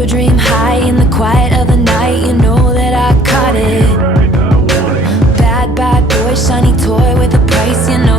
go dream high in the quiet of the night. You know that I caught it. Bad, bad boy, shiny toy with a price, you know